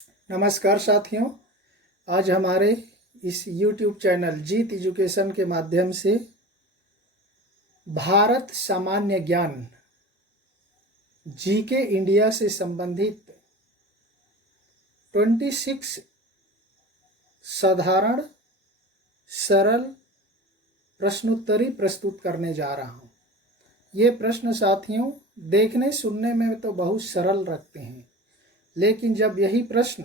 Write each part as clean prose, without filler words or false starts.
नमस्कार साथियों, आज हमारे इस YouTube चैनल जीत एजुकेशन के माध्यम से भारत सामान्य ज्ञान जीके इंडिया से संबंधित 26 साधारण सरल प्रश्नोत्तरी प्रस्तुत करने जा रहा हूँ। ये प्रश्न साथियों देखने सुनने में तो बहुत सरल लगते हैं, लेकिन जब यही प्रश्न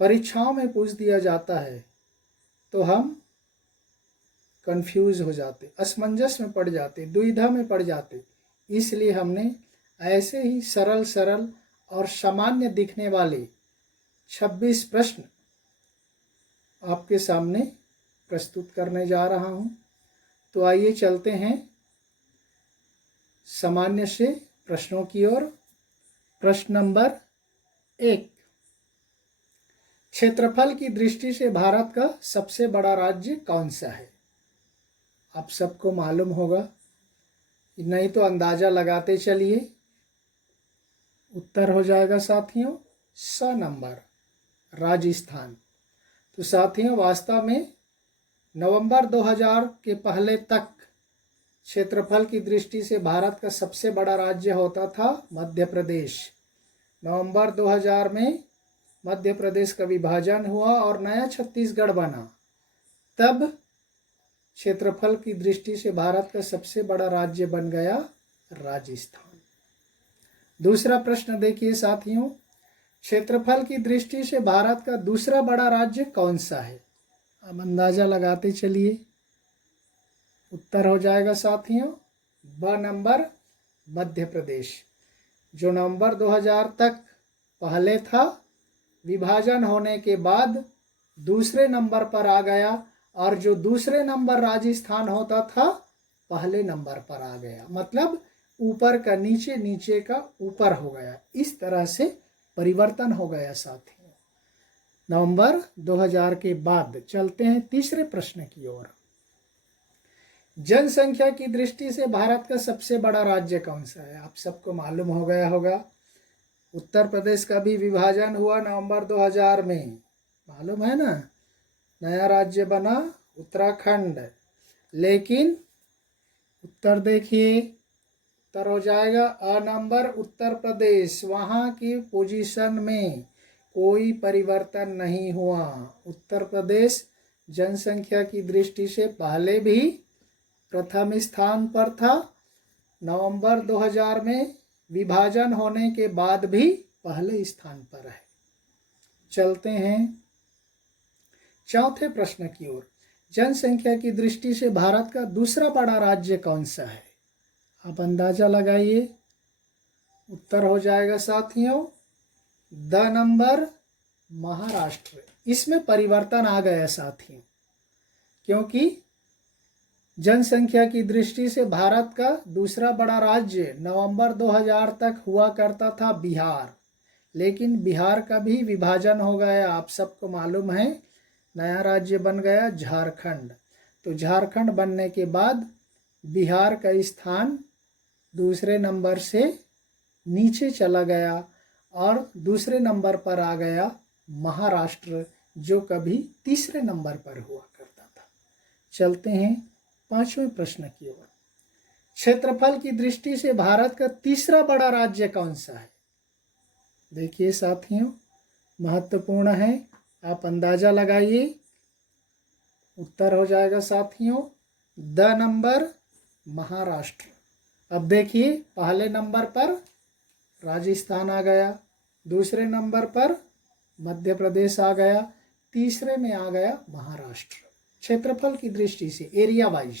परीक्षाओं में पूछ दिया जाता है तो हम कंफ्यूज हो जाते, असमंजस में पड़ जाते, दुविधा में पड़ जाते। इसलिए हमने ऐसे ही सरल सरल और सामान्य दिखने वाले 26 प्रश्न आपके सामने प्रस्तुत करने जा रहा हूं। तो आइए चलते हैं सामान्य से प्रश्नों की ओर। प्रश्न नंबर 1, क्षेत्रफल की दृष्टि से भारत का सबसे बड़ा राज्य कौन सा है? आप सबको मालूम होगा, नहीं तो अंदाजा लगाते चलिए। उत्तर हो जाएगा साथियों स नंबर, राजस्थान। तो साथियों वास्तव में नवंबर 2000 के पहले तक क्षेत्रफल की दृष्टि से भारत का सबसे बड़ा राज्य होता था मध्य प्रदेश। नवंबर 2000 में मध्य प्रदेश का विभाजन हुआ और नया छत्तीसगढ़ बना। तब क्षेत्रफल की दृष्टि से भारत का सबसे बड़ा राज्य बन गया राजस्थान। दूसरा प्रश्न देखिए साथियों, क्षेत्रफल की दृष्टि से भारत का दूसरा बड़ा राज्य कौन सा है? अब अंदाजा लगाते चलिए। उत्तर हो जाएगा साथियों ब नंबर, मध्य प्रदेश, जो नवंबर 2000 तक पहले था, विभाजन होने के बाद दूसरे नंबर पर आ गया, और जो दूसरे नंबर राजस्थान होता था पहले नंबर पर आ गया। मतलब ऊपर का नीचे, नीचे का ऊपर हो गया। इस तरह से परिवर्तन हो गया साथियों नवंबर 2000 के बाद। चलते हैं तीसरे प्रश्न की ओर। जनसंख्या की दृष्टि से भारत का सबसे बड़ा राज्य कौन सा है? आप सबको मालूम हो गया होगा, उत्तर प्रदेश का भी विभाजन हुआ नवंबर 2000 में, मालूम है ना। नया राज्य बना उत्तराखंड। लेकिन उत्तर देखिए, उत्तर हो जाएगा अ नंबर, उत्तर प्रदेश। वहाँ की पोजीशन में कोई परिवर्तन नहीं हुआ। उत्तर प्रदेश जनसंख्या की दृष्टि से पहले भी प्रथम स्थान पर था, नवंबर 2000 में विभाजन होने के बाद भी पहले स्थान पर है। चलते हैं चौथे प्रश्न की ओर। जनसंख्या की दृष्टि से भारत का दूसरा बड़ा राज्य कौन सा है? आप अंदाजा लगाइए। उत्तर हो जाएगा साथियों द नंबर, महाराष्ट्र। इसमें परिवर्तन आ गया साथियों, क्योंकि जनसंख्या की दृष्टि से भारत का दूसरा बड़ा राज्य नवंबर 2000 तक हुआ करता था बिहार, लेकिन बिहार का भी विभाजन हो गया। आप सबको मालूम है, नया राज्य बन गया झारखंड। तो झारखंड बनने के बाद बिहार का स्थान दूसरे नंबर से नीचे चला गया और दूसरे नंबर पर आ गया महाराष्ट्र, जो कभी तीसरे नंबर पर हुआ करता था। चलते हैं पांचवें प्रश्न की ओर। क्षेत्रफल की दृष्टि से भारत का तीसरा बड़ा राज्य कौन सा है? देखिए साथियों, महत्वपूर्ण है, आप अंदाजा लगाइए। उत्तर हो जाएगा साथियों द नंबर, महाराष्ट्र। अब देखिए, पहले नंबर पर राजस्थान आ गया, दूसरे नंबर पर मध्य प्रदेश आ गया, तीसरे में आ गया महाराष्ट्र क्षेत्रफल की दृष्टि से, एरिया वाइज।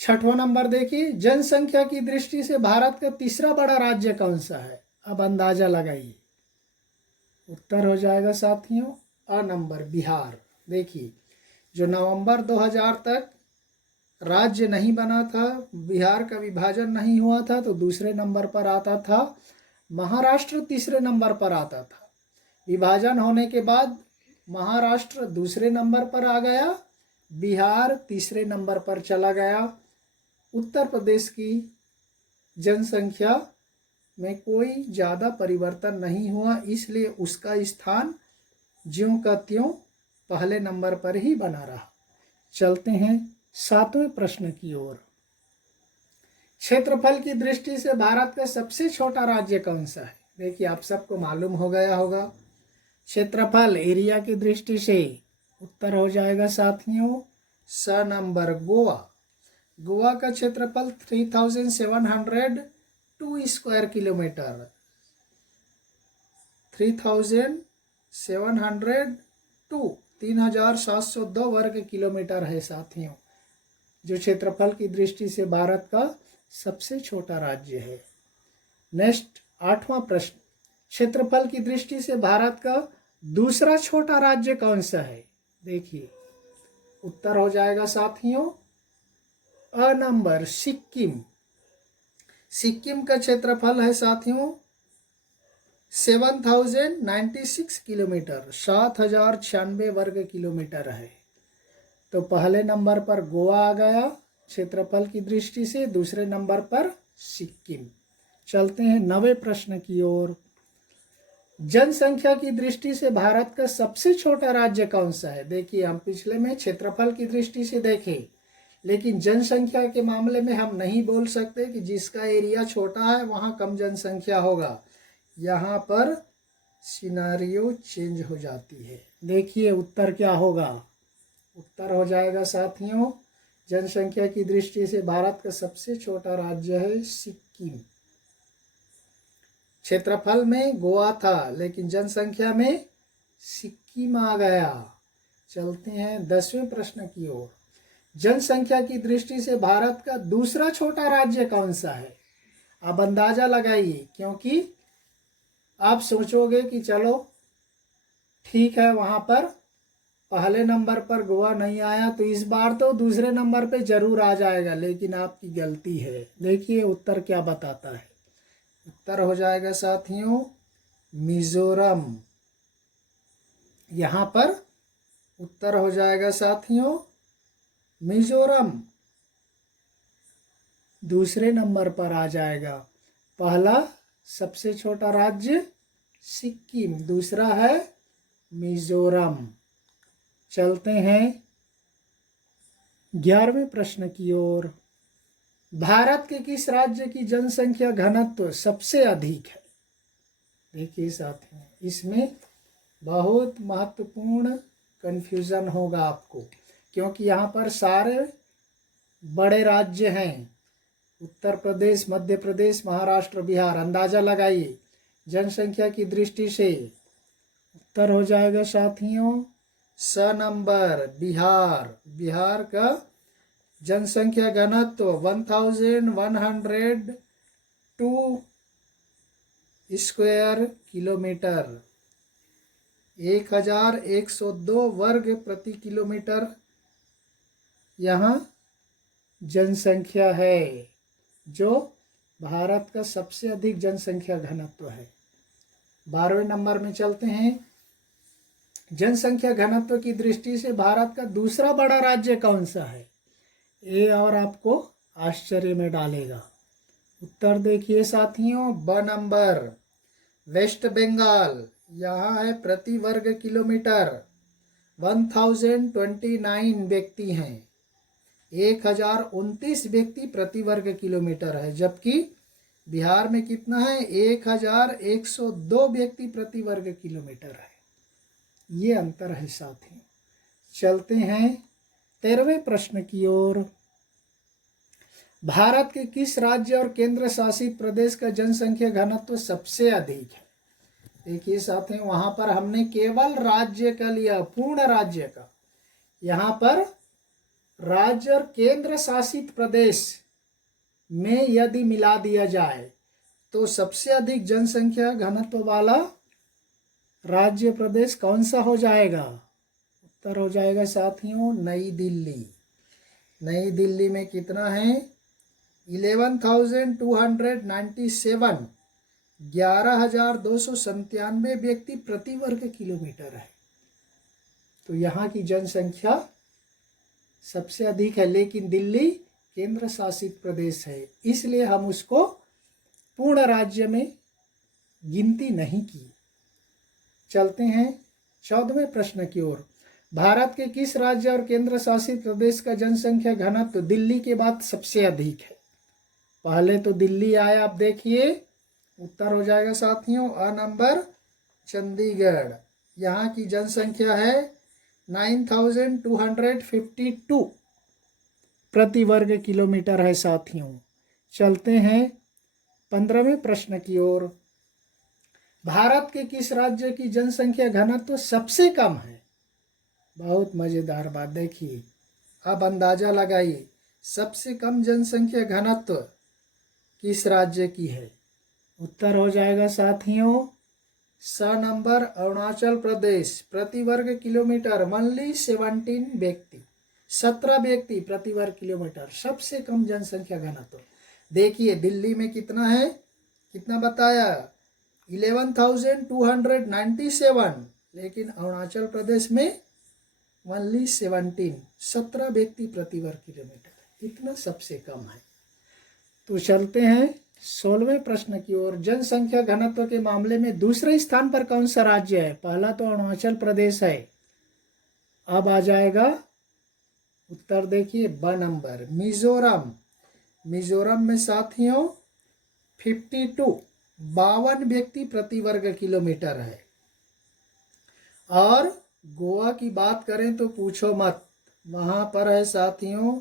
छठवां नंबर देखिए, जनसंख्या की दृष्टि से भारत का तीसरा बड़ा राज्य कौन सा है? अब अंदाजा लगाइए। उत्तर हो जाएगा साथियों अ नंबर, बिहार। देखिए, जो नवंबर 2000 तक राज्य नहीं बना था, बिहार का विभाजन नहीं हुआ था, तो दूसरे नंबर पर आता था। महाराष्ट्र तीसरे नंबर पर आता था। विभाजन होने के बाद महाराष्ट्र दूसरे नंबर पर आ गया, बिहार तीसरे नंबर पर चला गया। उत्तर प्रदेश की जनसंख्या में कोई ज़्यादा परिवर्तन नहीं हुआ, इसलिए उसका स्थान ज्यों का त्यों पहले नंबर पर ही बना रहा। चलते हैं 7वें प्रश्न की ओर। क्षेत्रफल की दृष्टि से भारत का सबसे छोटा राज्य कौन सा है? देखिए, आप सबको मालूम हो गया होगा। क्षेत्रफल एरिया की दृष्टि से उत्तर हो जाएगा साथियों स नंबर गोवा। गोवा का क्षेत्रफल 3702 स्क्वायर किलोमीटर, 3702 वर्ग किलोमीटर है साथियों, जो क्षेत्रफल की दृष्टि से भारत का सबसे छोटा राज्य है। नेक्स्ट 8वां प्रश्न, क्षेत्रफल की दृष्टि से भारत का दूसरा छोटा राज्य कौन सा है? देखिए, उत्तर हो जाएगा साथियों अ नंबर सिक्किम। सिक्किम का क्षेत्रफल है साथियों 7096 किलोमीटर, 7096 वर्ग किलोमीटर है। तो पहले नंबर पर गोवा आ गया क्षेत्रफल की दृष्टि से, दूसरे नंबर पर सिक्किम। चलते हैं 9वें प्रश्न की ओर। जनसंख्या की दृष्टि से भारत का सबसे छोटा राज्य कौन सा है? देखिए, हम पिछले में क्षेत्रफल की दृष्टि से देखे, लेकिन जनसंख्या के मामले में हम नहीं बोल सकते कि जिसका एरिया छोटा है वहाँ कम जनसंख्या होगा। यहाँ पर सिनारियो चेंज हो जाती है। देखिए उत्तर क्या होगा। उत्तर हो जाएगा साथियों, जनसंख्या की दृष्टि से भारत का सबसे छोटा राज्य है सिक्किम। क्षेत्रफल में गोवा था, लेकिन जनसंख्या में सिक्किम आ गया। चलते हैं 10वें प्रश्न की ओर। जनसंख्या की दृष्टि से भारत का दूसरा छोटा राज्य कौन सा है? अब अंदाजा लगाइए, क्योंकि आप सोचोगे कि चलो ठीक है, वहां पर पहले नंबर पर गोवा नहीं आया तो इस बार तो दूसरे नंबर पे जरूर आ जाएगा, लेकिन आपकी गलती है। देखिए उत्तर क्या बताता है। उत्तर हो जाएगा साथियों मिजोरम। यहाँ पर उत्तर हो जाएगा साथियों मिजोरम दूसरे नंबर पर आ जाएगा। पहला सबसे छोटा राज्य सिक्किम, दूसरा है मिजोरम। चलते हैं 11वें प्रश्न की ओर। भारत के किस राज्य की जनसंख्या घनत्व सबसे अधिक है? देखिए साथियों, इसमें बहुत महत्वपूर्ण कंफ्यूजन होगा आपको, क्योंकि यहाँ पर सारे बड़े राज्य हैं, उत्तर प्रदेश, मध्य प्रदेश, महाराष्ट्र, बिहार। अंदाजा लगाइए जनसंख्या की दृष्टि से। उत्तर हो जाएगा साथियों स नंबर बिहार। बिहार का जनसंख्या घनत्व 1102 स्क्वायर किलोमीटर, 1102 वर्ग प्रति किलोमीटर यहाँ जनसंख्या है, जो भारत का सबसे अधिक जनसंख्या घनत्व है। 12वें नंबर में चलते हैं। जनसंख्या घनत्व की दृष्टि से भारत का दूसरा बड़ा राज्य कौन सा है? ये और आपको आश्चर्य में डालेगा। उत्तर देखिए साथियों ब नंबर वेस्ट बंगाल। यहाँ है प्रति वर्ग किलोमीटर 1029 व्यक्ति हैं, 1029 व्यक्ति प्रति वर्ग किलोमीटर है, जबकि बिहार में कितना है 1102 व्यक्ति प्रति वर्ग किलोमीटर है। ये अंतर है साथियों। चलते हैं 13वें प्रश्न की ओर। भारत के किस राज्य और केंद्र शासित प्रदेश का जनसंख्या घनत्व सबसे अधिक है? देखिए साथियों, वहां पर हमने केवल राज्य का लिया, पूर्ण राज्य का। यहाँ पर राज्य और केंद्र शासित प्रदेश में यदि मिला दिया जाए तो सबसे अधिक जनसंख्या घनत्व वाला राज्य प्रदेश कौन सा हो जाएगा? उत्तर हो जाएगा साथियों नई दिल्ली। नई दिल्ली में कितना है 11,297, 11,297 व्यक्ति प्रति वर्ग किलोमीटर है। तो यहाँ की जनसंख्या सबसे अधिक है, लेकिन दिल्ली केंद्र शासित प्रदेश है, इसलिए हम उसको पूर्ण राज्य में गिनती नहीं की। चलते हैं 14वें प्रश्न की ओर। भारत के किस राज्य और केंद्र शासित प्रदेश का जनसंख्या घनत्व दिल्ली के बाद सबसे अधिक है? पहले तो दिल्ली आया, आप देखिए उत्तर हो जाएगा साथियों अ नंबर चंडीगढ़। यहाँ की जनसंख्या है 9252 प्रति वर्ग किलोमीटर है साथियों। चलते हैं 15वें प्रश्न की ओर। भारत के किस राज्य की जनसंख्या घनत्व सबसे कम है? बहुत मजेदार बात, देखिए अब अंदाजा लगाइए सबसे कम जनसंख्या घनत्व किस राज्य की है? उत्तर हो जाएगा साथियों स नंबर अरुणाचल प्रदेश। प्रति वर्ग किलोमीटर ओनली 17 व्यक्ति प्रति वर्ग किलोमीटर, सबसे कम जनसंख्या घनत्व। देखिए दिल्ली में कितना है, कितना बताया 11,297, लेकिन अरुणाचल प्रदेश में ओनली 17 व्यक्ति प्रति वर्ग किलोमीटर, इतना सबसे कम है। तो चलते हैं 16वें प्रश्न की ओर। जनसंख्या घनत्व के मामले में दूसरे स्थान पर कौन सा राज्य है? पहला तो अरुणाचल प्रदेश है, अब आ जाएगा उत्तर देखिए ब नंबर मिजोरम। मिजोरम में साथियों 52 व्यक्ति प्रति वर्ग किलोमीटर है। और गोवा की बात करें तो पूछो मत, वहां पर है साथियों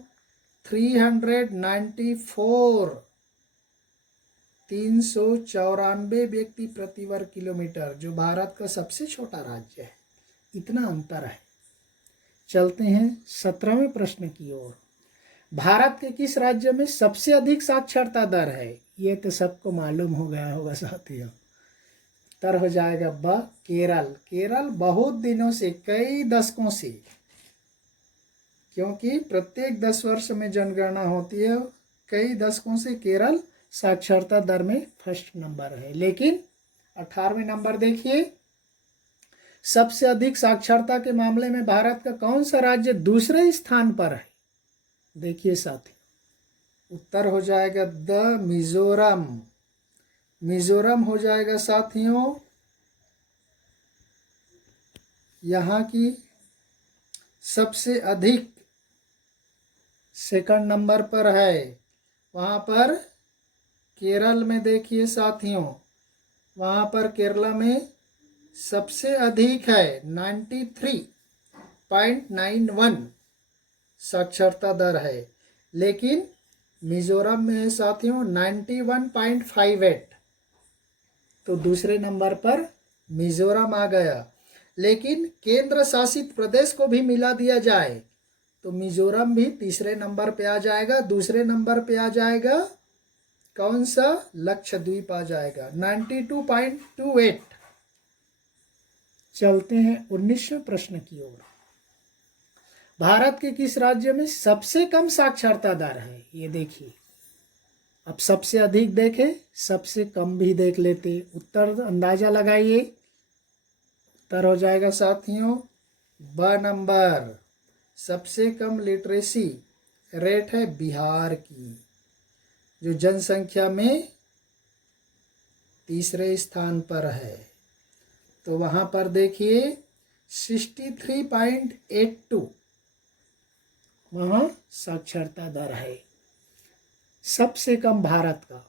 394 व्यक्ति प्रति वर्ग किलोमीटर, जो भारत का सबसे छोटा राज्य है। इतना अंतर है। चलते हैं 17वें प्रश्न की ओर। भारत के किस राज्य में सबसे अधिक साक्षरता दर है? ये तो सबको मालूम हो गया होगा साथियों। उत्तर हो जाएगा ब केरल। केरल बहुत दिनों से, कई दशकों से, क्योंकि प्रत्येक 10 वर्ष में जनगणना होती है, कई दशकों से केरल साक्षरता दर में फर्स्ट नंबर है। लेकिन 18वें नंबर देखिए, सबसे अधिक साक्षरता के मामले में भारत का कौन सा राज्य दूसरे स्थान पर है? देखिए साथी, उत्तर हो जाएगा द मिजोरम। मिजोरम हो जाएगा साथियों यहाँ की सबसे अधिक, सेकंड नंबर पर है। वहाँ पर केरल में देखिए साथियों, वहाँ पर केरला में सबसे अधिक है 93.91 साक्षरता दर है। लेकिन मिजोरम में है साथियों 91.58, तो दूसरे नंबर पर मिजोरम आ गया। लेकिन केंद्र शासित प्रदेश को भी मिला दिया जाए तो मिजोरम भी तीसरे नंबर पे आ जाएगा। दूसरे नंबर पे आ जाएगा कौन सा? लक्षद्वीप आ जाएगा 92.28। चलते हैं 19वें प्रश्न की ओर। भारत के किस राज्य में सबसे कम साक्षरता दर है? ये देखिए, अब सबसे अधिक देखे, सबसे कम भी देख लेते, उत्तर अंदाजा लगाइए। उत्तर हो जाएगा साथियों ब नंबर। सबसे कम लिटरेसी रेट है बिहार की, जो जनसंख्या में तीसरे स्थान पर है। तो वहां पर देखिए 63.82 वहां साक्षरता दर है, सबसे कम भारत का।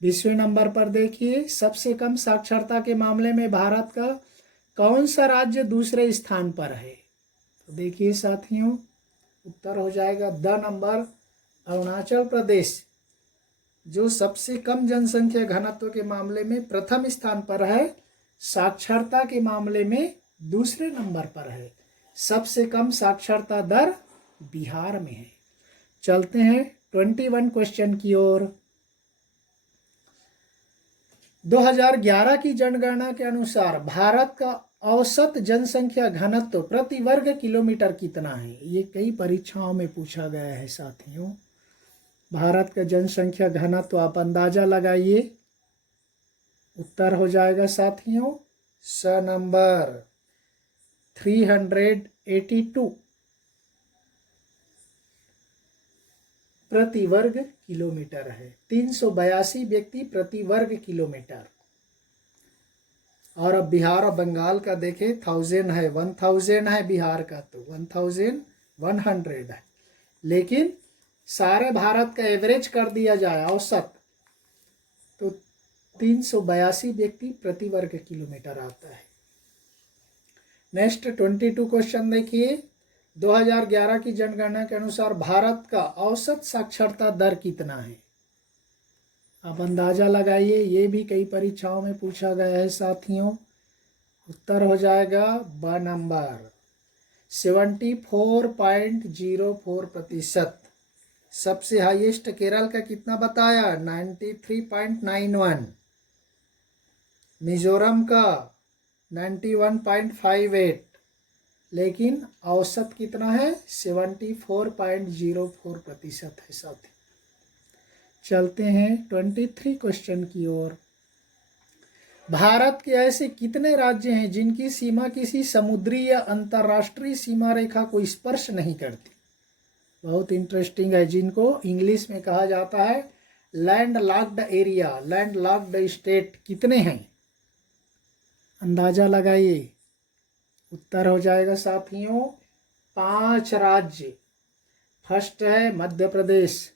20वें नंबर पर देखिए, सबसे कम साक्षरता के मामले में भारत का कौन सा राज्य दूसरे स्थान पर है? तो देखिए साथियों, उत्तर हो जाएगा द नंबर अरुणाचल प्रदेश, जो सबसे कम जनसंख्या घनत्व के मामले में प्रथम स्थान पर है, साक्षरता के मामले में दूसरे नंबर पर है। सबसे कम साक्षरता दर बिहार में है। चलते हैं 21 क्वेश्चन की ओर। 2011 की जनगणना के अनुसार भारत का औसत जनसंख्या घनत्व प्रति वर्ग किलोमीटर कितना है? ये कई परीक्षाओं में पूछा गया है साथियों। भारत का जनसंख्या घनत्व आप अंदाजा लगाइए। उत्तर हो जाएगा साथियों स नंबर 382 प्रति वर्ग किलोमीटर है। 382 व्यक्ति प्रति वर्ग किलोमीटर। और अब बिहार और बंगाल का देखें, 1000 है, 1000 है बिहार का, तो 1100 है। लेकिन सारे भारत का एवरेज कर दिया जाए, औसत, तो 382 व्यक्ति प्रति वर्ग किलोमीटर आता है। नेक्स्ट 22 क्वेश्चन देखिए। 2011 की जनगणना के अनुसार भारत का औसत साक्षरता दर कितना है? आप अंदाजा लगाइए, ये भी कई परीक्षाओं में पूछा गया है साथियों। उत्तर हो जाएगा ब नंबर 74.04%। सबसे हाईएस्ट केरल का कितना बताया? 93.91। मिजोरम का 91.58। लेकिन औसत कितना है? 74.04% है साथी। चलते हैं 23 क्वेश्चन की ओर। भारत के ऐसे कितने राज्य हैं जिनकी सीमा किसी समुद्री या अंतर्राष्ट्रीय सीमा रेखा को स्पर्श नहीं करती? बहुत इंटरेस्टिंग है, जिनको इंग्लिश में कहा जाता है land locked area, land locked state. कितने हैं? अंदाजा लगाइए। उत्तर हो जाएगा साथियों 5 राज्य। फर्स्ट है मध्य प्रदेश,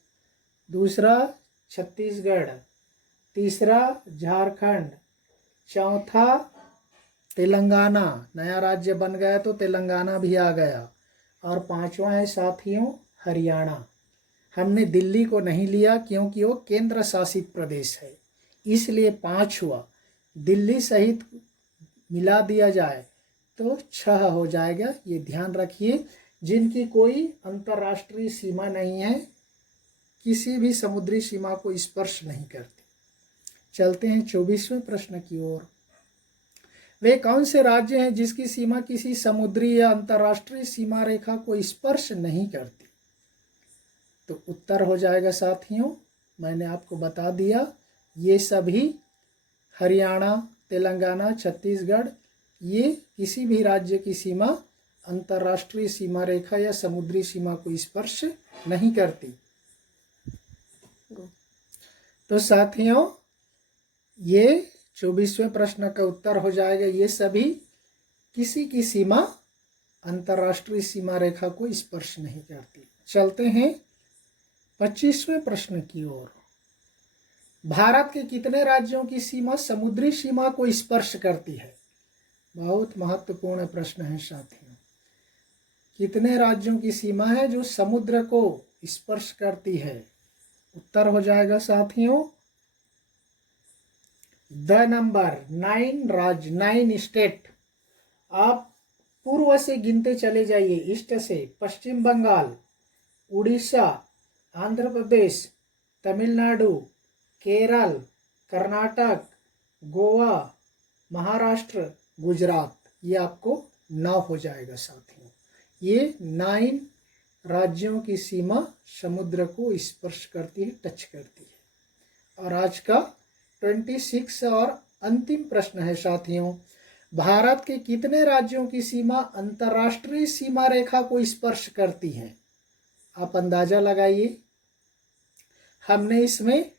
दूसरा छत्तीसगढ़, तीसरा झारखंड, चौथा तेलंगाना, नया राज्य बन गया तो तेलंगाना भी आ गया, और पांचवा है साथियों हरियाणा। हमने दिल्ली को नहीं लिया क्योंकि वो केंद्र शासित प्रदेश है, इसलिए 5 हुआ। दिल्ली सहित मिला दिया जाए तो 6 हो जाएगा। ये ध्यान रखिए, जिनकी कोई अंतर्राष्ट्रीय सीमा नहीं है, किसी भी समुद्री सीमा को स्पर्श नहीं करती। चलते हैं 24वें प्रश्न की ओर। वे कौन से राज्य हैं जिसकी सीमा किसी समुद्री या अंतर्राष्ट्रीय सीमा रेखा को स्पर्श नहीं करती? तो उत्तर हो जाएगा साथियों, मैंने आपको बता दिया, ये सभी हरियाणा, तेलंगाना, छत्तीसगढ़, ये किसी भी राज्य की सीमा अंतर्राष्ट्रीय सीमा रेखा या समुद्री सीमा को स्पर्श नहीं करती। तो साथियों, ये 24वें प्रश्न का उत्तर हो जाएगा, ये सभी किसी की सीमा अंतर्राष्ट्रीय सीमा रेखा को स्पर्श नहीं करती। चलते हैं 25वें प्रश्न की ओर। भारत के कितने राज्यों की सीमा समुद्री सीमा को स्पर्श करती है? बहुत महत्वपूर्ण प्रश्न है साथियों। कितने राज्यों की सीमा है जो समुद्र को स्पर्श करती है? उत्तर हो जाएगा साथियों द नंबर 9 राज्य, 9 स्टेट। आप पूर्व से गिनते चले जाइए, ईस्ट से। पश्चिम बंगाल, उड़ीसा, आंध्र प्रदेश, तमिलनाडु, केरल, कर्नाटक, गोवा, महाराष्ट्र, गुजरात। ये आपको 9 हो जाएगा साथियों। ये 9 राज्यों की सीमा समुद्र को स्पर्श करती है, टच करती है। और आज का 26 और अंतिम प्रश्न है साथियों। भारत के कितने राज्यों की सीमा अंतर्राष्ट्रीय सीमा रेखा को स्पर्श करती है? आप अंदाजा लगाइए। हमने इसमें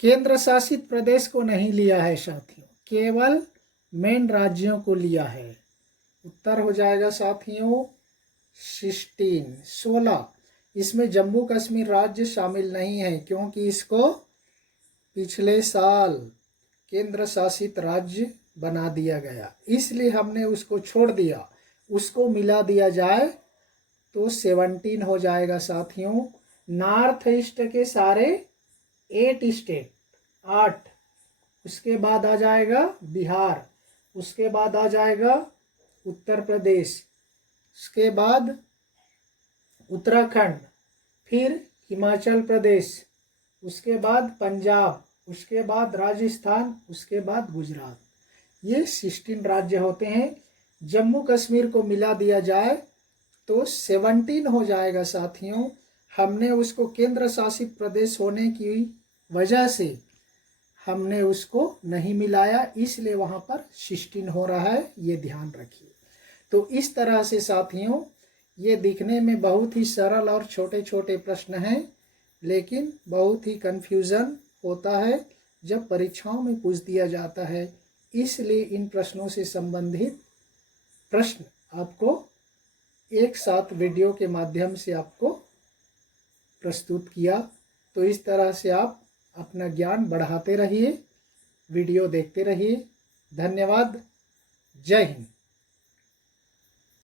केंद्र शासित प्रदेश को नहीं लिया है साथियों, केवल मेन राज्यों को लिया है। उत्तर हो जाएगा साथियों 16। इसमें जम्मू कश्मीर राज्य शामिल नहीं है क्योंकि इसको पिछले साल केंद्र शासित राज्य बना दिया गया, इसलिए हमने उसको छोड़ दिया। उसको मिला दिया जाए तो 17 हो जाएगा साथियों। नॉर्थ ईस्ट के सारे 8 स्टेट, 8। उसके बाद आ जाएगा बिहार, उसके बाद आ जाएगा उत्तर प्रदेश, उसके बाद उत्तराखंड, फिर हिमाचल प्रदेश, उसके बाद पंजाब, उसके बाद राजस्थान, उसके बाद गुजरात। ये 16 राज्य होते हैं। जम्मू कश्मीर को मिला दिया जाए तो 17 हो जाएगा साथियों। हमने उसको केंद्र शासित प्रदेश होने की वजह से हमने उसको नहीं मिलाया, इसलिए वहाँ पर 16 हो रहा है, ये ध्यान रखिए। तो इस तरह से साथियों ये दिखने में बहुत ही सरल और छोटे छोटे प्रश्न हैं, लेकिन बहुत ही कन्फ्यूज़न होता है जब परीक्षाओं में पूछ दिया जाता है। इसलिए इन प्रश्नों से संबंधित प्रश्न आपको एक साथ वीडियो के माध्यम से आपको प्रस्तुत किया। तो इस तरह से आप अपना ज्ञान बढ़ाते रहिए, वीडियो देखते रहिए। धन्यवाद। जय हिंद।